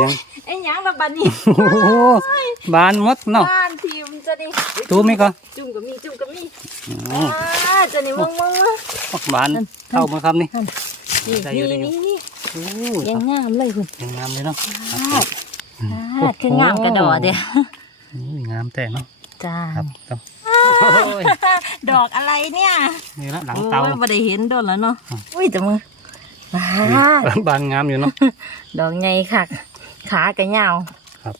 ยังไอ้หยังละบัดนี้โอ้โหบานหมดเนาะบ้านทีมจะนี่ตู้มีก็จุ่มก็มีจุ่มก็มีอ๋ออ่าจะนี่มึงมึงมึงบานเท่ามาครับนี่นี่ได้อยู่ได้นี่อยู่นี่นี่โอ้ยังงามเลยคุณยังงามเลยเนาะอ่าอ่าคืองามกระดอเดียวโอ้ยงามแต่เนาะจ้าครับต้องโอ้ยดอกอะไรเนี่ยนี่ละหลังเตา โอ้ยไม่ได้เห็นโดนแล้วเนาะอืมอุ้ยแต่มึงบ้า บานงามอยู่เนาะ ดอกใหญ่ค่ะ ขากระยาวครับ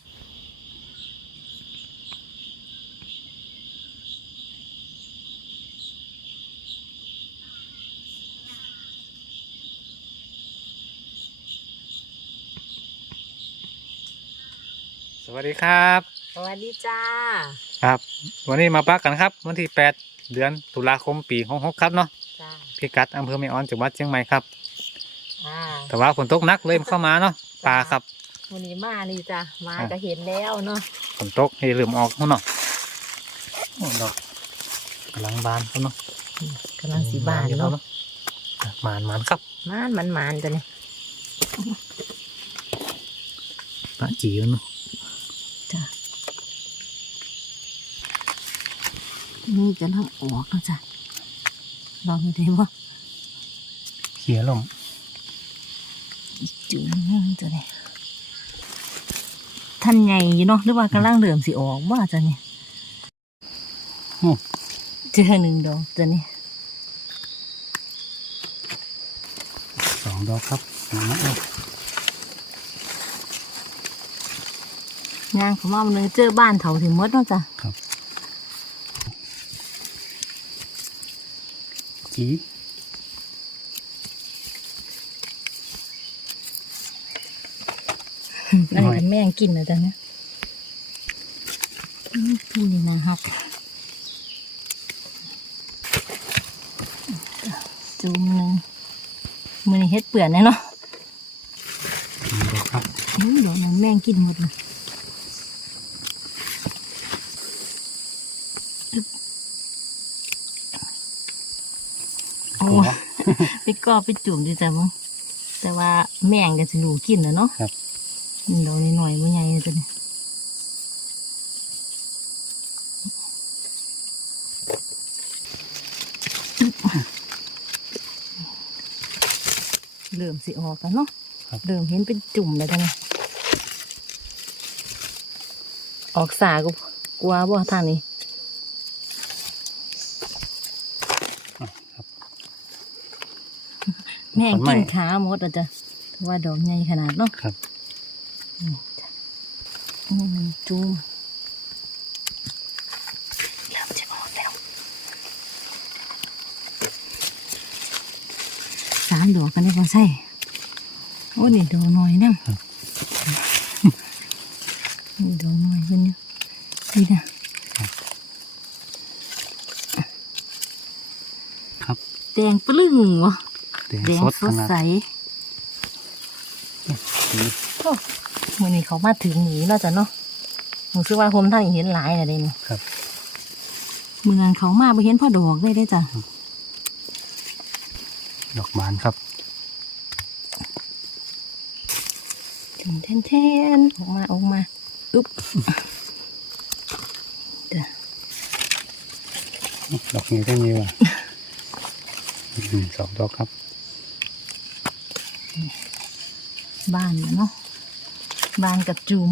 สวัสดีครับ สวัสดีจ้า ครับ วันนี้มาปักกันครับ วันที่ 8 เดือนตุลาคมปี66ครับเนาะจ้า พิกัดอำเภอแม่ออนจังหวัดเชียงใหม่ครับ อ่า แต่ว่าฝนตกหนักเลยเข้ามาเนาะปลาครับ วันนี้มานี่จ้ามาอ่าก็เห็นแล้วเนาะฝนตกให้ลืมออกเนาะโอ้ดอกกำลังบานครับเนาะกำลังสีบานอยู่เนาะเนาะมานมานครับมานมันมันจ้ะเนี่ยปลาจีวเนาะจ้านี่จะนั่งออกแล้วจ้ะลองดูว่าเขียลงจุดนึงจ้ะเนี่ย ท่านใหญ่อยู่เนาะหรือว่ากำลังเริ่มสิออกว่าจ้ะเนี่ยเจอหนึ่งดอกจ้ะเนี่ยสองดอกครับมาเอาย่างเขามาวันนึงเจอบ้านเถาถึงมดเนาะจ้ะครับจี นนี้เป็นแม่งกินนะจ้ะเนี่ยอืมพี่นี่นะฮักจุ่มหนึ่งมือนี้เฮ็ดเปื่อนแน่เนาะหนึ่งดอกครับอื้อเดี๋ยวนั้นแม่งกินหมดเลยอึ๊บโอ้หัวไปก่อไปจุ่มดีจ้ะมึงแต่ว่าแม่งก็สิรู้กินนะเนาะครับนี่ ดอกนิดหน่อยบ่ใหญ่เลยจ้ะเนี่ยเริ่มสิออกแล้วเนาะครับเริ่มเห็นเป็นจุ่มแล้วจ้ะเนี่ยออกสากูกลัวบ่ทางนี้อะครับแม่งผลไม้กินขาหมดแล้วจ้ะเพราะว่าดอกใหญ่ขนาดเนาะครับ นี่จ้ะนี่มันจุ่มเริ่มจะออกแล้วสามดอกกันได้พอใช่โอ้นี่ดอกน้อยนั่งนี่ดอกน้อยเพิ่นเนี่ยนี่นะครับแดงปลึ้งวะแดงแดงสดสขดนาดใสนี้โอ้ มื่อนี้เขามาถึงหนีแล้วจ้ะเนาะหนูซื้อว่าผมท่านเห็นหลายอะไรเนี่ยครับเมื่อนั้นเขามาไปเห็นพ่อดอกเลยได้จ้ะ ดอกบานครับถึงแทนแทนๆออกมาออกมาอุ๊บเด้อดอกนี้ก็มีว่ะอืมสองดอกครับ บ้านน่ะเนาะ บ้านกับจูม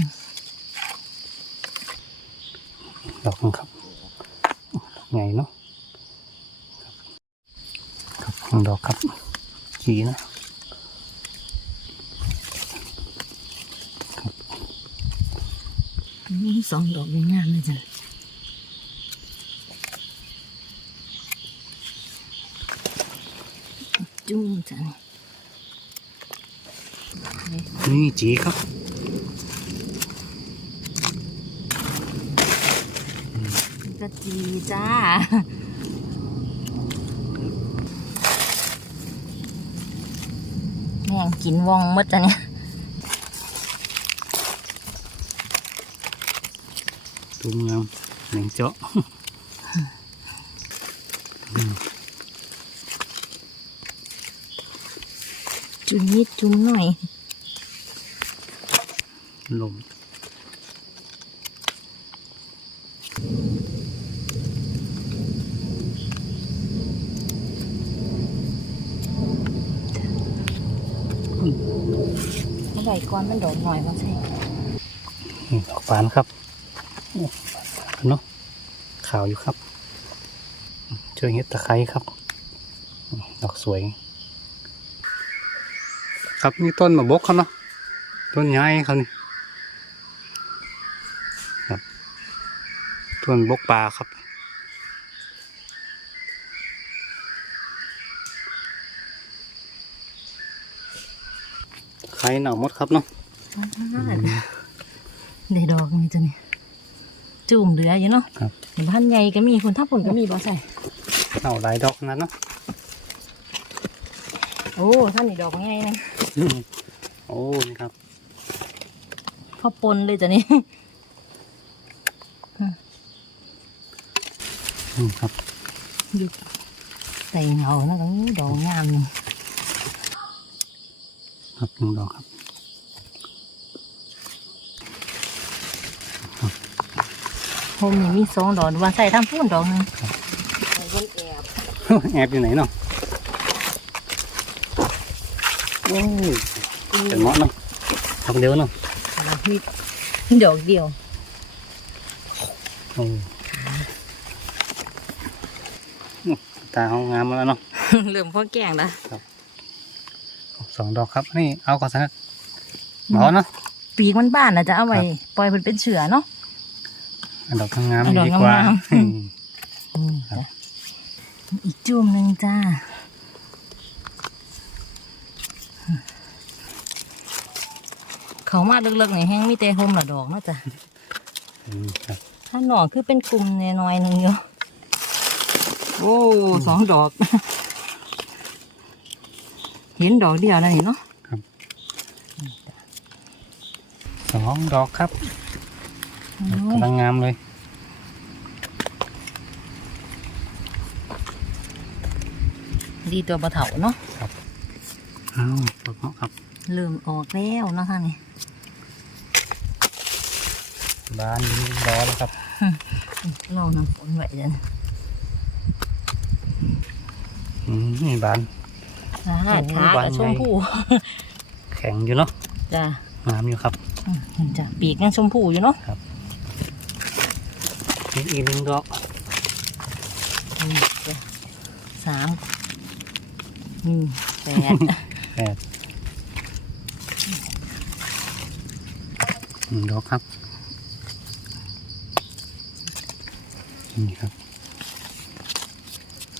ดอกนึงครับดอกใหญ่เนาะครับครับหนึ่งดอกครับจีนะนี่สองดอกเป็นงามเลยจ้ะจูมจ้ะนี่นี่จีครับ กะจีจ้าแม่งกินวองหมดจ้ะเนี่ยตุ้มงามหนึ่งเจาะจุ่มนิดจุ่มหน่อยลม มื่อไหร่ก่อนมันโดดหน่อยมันใช่ดอกบานครับโอ้นเนาะขาวอยู่ครับเจอเห็ดตะไคร้ครับ ดอกสวย ครับนี่ต้นมะบกครับเนาะต้นใหญ่ครับนี่ครับต้นบกปลาครับ ไข่หนาวหมดครับเนาะได้ดอกนี่จ้ะนี่จุ่มเหลืออยู่เนาะครับเห็นบ้านใหญ่ก็มีคนทับผลก็มีบ่ใส่หนาวหลายดอกนั้นเนาะโอ้ท่านนี่ดอกใหญ่นะอืมโอ้นี่ครับข้าวปนเลยจ้ะนี่อืมครับอยู่ใส่เงานะตรงนี้ดอกงามนี่ ครับหนึ่งดอกครับผมนี่มีสองดอกว่าใส่ทำพูนดอกหนึงใส่บนแอบแอบอยู่ไหนเนาะโอ้ยเป็นเหมาะเนาะทำเดียวเนาะมีดอกเดียวโอ้ตาห้องงามแล้วเนาะ เริ่มพ่อแกงละ สองดอกครับ นี่เอาก่อนสักหมอเนาะปีกมันบ้านนะจะเอาไว้ครับปล่อยมันเป็นเชือเนาะอันดอกงามอันดอกดีกว่างามอืมอืมจ้ะอีกจุ่มหนึ่งจ้าเขามาเลิกๆในแห้งมีแต่โฮมละดอกเนาะจ้ะอืมครับถ้าหน่อคือเป็นกลุ่มน้อยๆหนึ่งอยู่โอ้สองดอก เห็นดอกเดียวนะนี่เนาะสองดอกครับโอ้ยกำลังงามเลยดีตัวปลาเถาเนาะอ้าวดอกเหมาะครับเริ่มออกแล้วเนาะค่ะนี่บานยืนรอแล้วครับลองน้ำฝนไว้จ้ะอืมนี่บาน ขาโอ้ขาบานกับใหญ่ชมพูแข็งอยู่เนาะจ้ะงามอยู่ครับอืมเห็นจ้ะปีกยังชมพูอยู่เนาะนี่อีกหนึ่งดอกอืมจ้ะสามอืมแปดแปดหนึ่งดอกครับนี่ครับ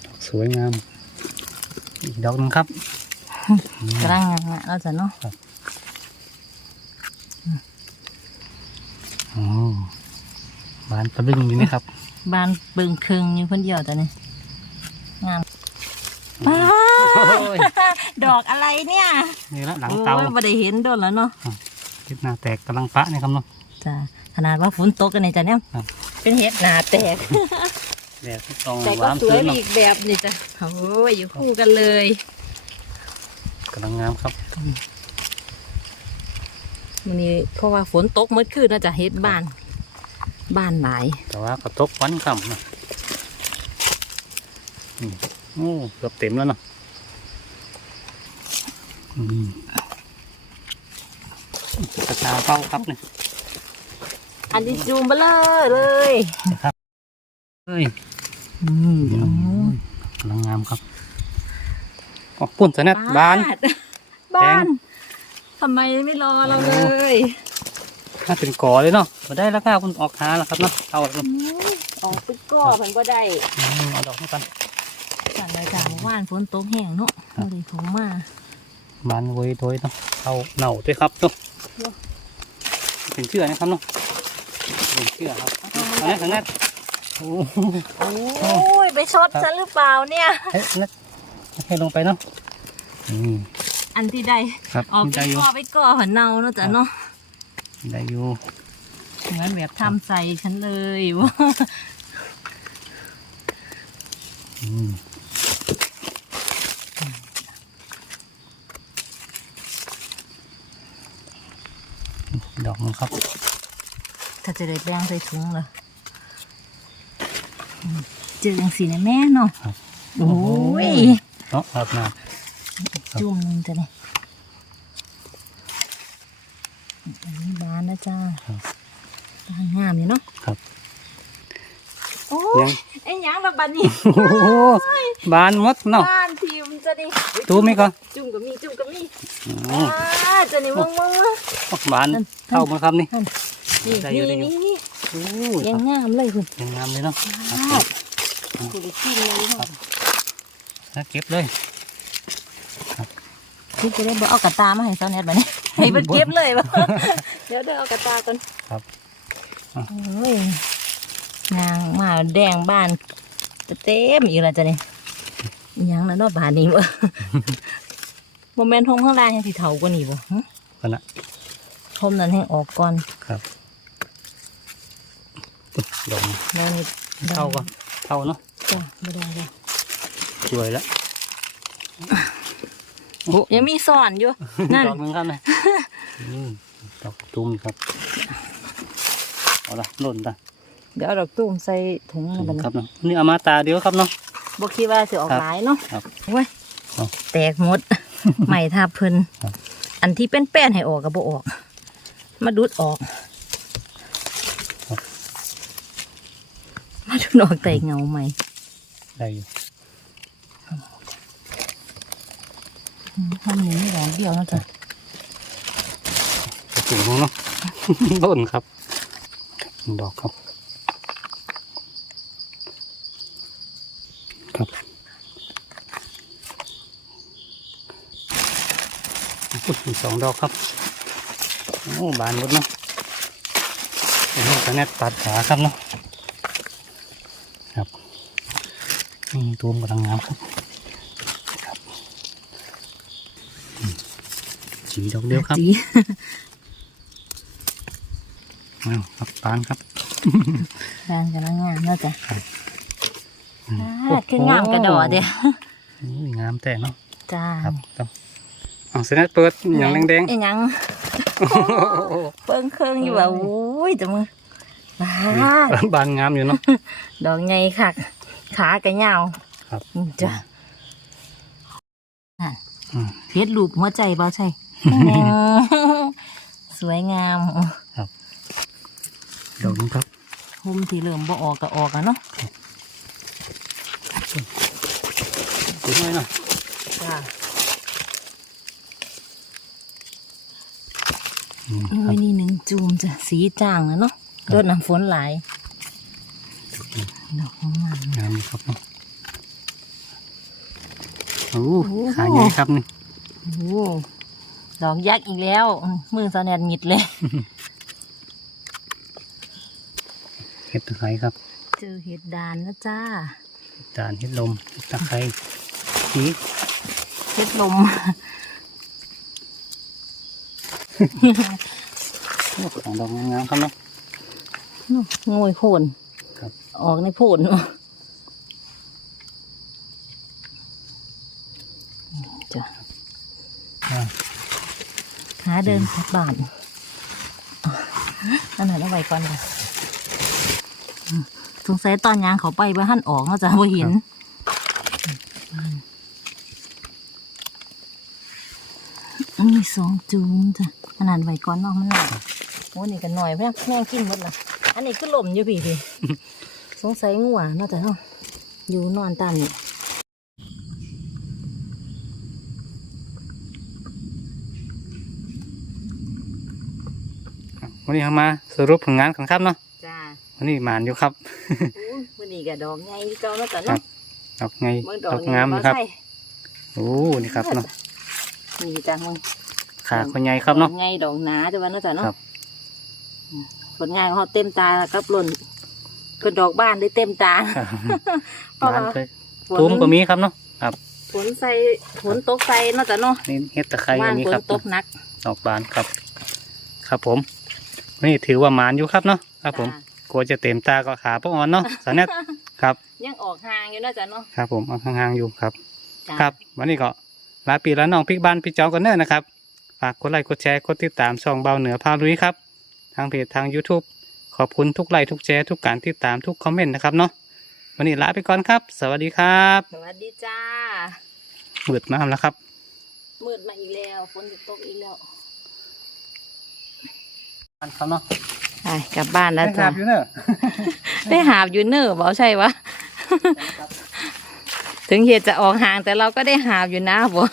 ดอกสวยงาม อีกดอกหนึงครับกำลังงานละเราจะเนาะอ๋อบานตะลึงอยู่นี่ครับ บานเบิ่งครึงอยู่คนเดียวจ้ะนี่งามป้าโอ้ยดอกอะไรเนี่ยนี่ละหลังเตาโอ้ยไม่ได้เห็นโดนแล้วเนาะทิศหน้าแตกกำลังปะนี่ครับเนาะจ้ะขนาดว่าฝนตกกันเนี่ยจ้ะเนี่ยครับเป็นเห็ดหนาแตก แดดที่ตองแต่หก็วานสวยซื้อเนาะอีกแบบนี่จ้ะโอ้ยอยู่คู่กันเลยกำลังงามครับวันนี้เพราะว่าฝนตกเมื่อคืนน่าจะเฮ็ดบ้าน บ้านหลาย แต่ว่าก็ตกวันค่ำนะอืมโอ้เกือบเต็มแล้วเนาะอืมกระตาเป้าครับเนี่ยอันนี้จูมเบลอเลย เฮ้ยอืมกำลังงามครับอ๋อปุ่นสนัดบ้าน บ้าน ทำไมไม่รอเราเลยน่าเป็นกอเลยเนาะมาได้แล้วค่ะคุณออกหาแล้วครับเนาะ เอาล้วอืมออกเป็นก้อมันก็ได้เอาดอกนี้กันสั่นเลยจ้ะเมื่อว่านฝนตกแห้งเนาะเลยผมมาบ้านโวยโดยเนาะเอาเหน่าด้วยครับเนาะเป็นเชื่อนะครับเนาะเป็นเชื่อครับเอาแน่ทางนั้น โอ้โหโอ้ยไปชดฉันหรือเปล่าเนี่ยเฮ้ยนัดให้ลงไปเนาะอืม อันที่ได้ครับออกได้เป็นอยู่ก้อไปก้อหันเนาเนาะจ้ะเนาะได้อยู่เหมือนแบบทำใส่ฉันเลยว่าอืมดอกนึงครับ ถ้าจะได้แบ่งใส่ถุงเลยอืม เจอจังสีนะแม่เนาะครับโอ้ยเนาะครับน้จุ่มหนึงจะเนี่ยอันนี้บานนะจ้าครับบานงามอยู่เนาะครับโอ้ยัยงไอ้หยังละบัดนี้โอ้โหบานหมดเนาะบ้านทีมจะนี่ตู้มีก่อนจุ่มก็มีจุ่มก็มีอืมอ่าจะนี่มึงมึงมึงบานนั่นเท่ามาครับนี่นี่ได้อยู่นี่ได้อยู่นี่นี่โอ้ ยังงามเลยคุณยังงามเลยเนาะว้าวกูได้กินเลยค่ะแล้วเก็บเลยพี่จะได้บอกเอากระตามาให้ซอนแนทบัดนี้ให้มันเก็บเลยบ่เดี๋ยวเดี๋ยวเอากระตาก่อนครับเฮ้ยนางมาแดงบ้านเต็มอีกแล้วจ้ะนี่อิหยังแล้วเนอกบ้านนี้บ่โมเมนต์ทมข้างล่างให้สีเทากว่านี้บ่หึกันนะทมนั้นให้ออกก่อนครับ ดอกแล้วนี่เท่าก็เท่าเนาะจ้ะไม่ได้เลยสวยแล้วโอ้ยังมีซ่อนอยู่ นั่นดอกหนึงครับนะอืมดอกตุ้มครับเอาละหล่นตาเดี๋ยวเอาดอกตุ้มใส่ถุงแล้วบัดนี้ครับเนาะนี่เอามาตาเดียวครับเนาะ บ่คิดว่าสิออกครับหลายเนาะครับโอ้ยเอาแตกหมด ใหม่ทับเพิ่นครับ อันที่เป็นแป้นให้ออกก็บ่ออก มาดูดออก มาดูดออกแต่เงาใหม่ได้อยู่อืมทำนี้ไม่หวานเดียวนะจ๊ะกระสุนของเนาะหล่นครับ ดอกครับ ครับอุ๊ยอีกสองดอกครับโอ้บานหมดเนาะเดี๋ยวนี้ก็แนตตัดขาครับเนาะ ครับนี่ ตูมกำลังงามครับครับอืมสีดอกเดียวครับจีอ้าวครับปานครับงานกันงามเนาะจ๊ะอืมอ่าคืองามกระดอเดียอุ้ยงามแต่เนาะจ้าครับต้องเอาเสนเปิดอย่างแดงไอ้หยังๆเปิ้งเครื่องอยู่ว่าอุ้ยจังมึงว้าบานงามอยู่เนาะ ดอกไงค่ะ ขากระยาว ครับอืมจ้ะอืม เพชรรูปหัวใจเบาใช่ สวยงามดอกนึงครับ หุ่มที่เริ่มบ่ออกก็ออกอะเนาะสวยหน่อยเนาะจ้าอืมคโอ้รับยนี่หนึ่งจูมจ้ะสีจางอะเนาะโดนน้ำฝนหลายดอกงามงามอยู่ครับเนาะ โอ้โอ้ขาใหญ่ครับนี่โอ้โหดอกยักษ์อีกแล้วอืมมือสะแนดหงิดเลยเห็ดตะไคร้ครับ เจอเห็ดดานนะจ้าจานเห็ดลมเห็ดตะไคร้สีเห็ดลมโอ้ของดอกงามๆครับเนาะโงยโผนครับออกในโผนจ้ะ อ่า หา เดินกลับบ้านอะอันนั้นเอาไว้ก่อนค่ะอืมสงสัยตอนยางเขาไปว่าหันออกเนาะจ้ะว่าเห็นอันนี้สองจูมจ้ะอันนั้นไว้ก่อนเนาะมันหนักโอ้นี่กันหน่อยแม่แม่งกินหมดละอันนี้คือหล่มอยู่พี่พี่สงสัยงัวเนาะแต่เนาะอยู่นอนตามนี่ วันนี้เรามาสรุปผลงานกันครับเนาะจ้าวันนี้หมานอยู่ครับอู้วันนี้ก็ดอกไงเจ้าเนาะแต่ครัเนาะบดอกไงเมื่อดดออกกนี้งามบ่นะครับใช่โอ้นี่ครับเนาะนี่จ้ามึงขาคนใหญ่ครับเนาะ ดอกไงดอกหนาจ้าวันเนาะจ้ะเนาะครับอืมผลงานของเขาเต็มตากับหล่นก็ดอกบ้านได้เต็มตาครับเพราะบานว่าไปตุ้มก็มีครับเนาะครับฝนใส่ฝนตกใส่เนาะจ้ะเนาะนี่เห็ดตะไคร้ว่างก็มีฝคนรับตกหนัก ดอกบานครับ ครับผม นี่ถือว่าหมานอยู่ครับเนาะครับ ผมจ้ะกลัวจะเต็มตาก็ขาป้าอ่อนเนาะสาเน็ตครับ ยังออกห่างอยู่เนาะจ้ะเนาะครับ ผมเอาห่างๆอยู่ครับจ้ะครับ วันนี้ก็ลาปีแล้วน้องพริกบ้านพี่เจ้ากันเนอร์นะครับฝากกดไลค์กดแชร์กดติดตามช่องเบาเหนือพาลุยครับางเพจทาง YouTube ขอบคุณทุกไลค์ทุกแชร์ทุกการติดตามทุกคอมเมนต์นะครับเนาะวันนี้ลาไปก่อนครับ สวัสดีครับ สวัสดีจ้ามืดมากแล้วครับมืดมาอีกแล้วฝนจะตกอีกแล้ว อันครับเนาะไปกลับบ้านแล้วจ้าอยู่เนอะได้หาบอยู่เนอร์บอกใช่วะ ถึงเหตุจะออกห่างแต่เราก็ได้หาบอยู่นะบอ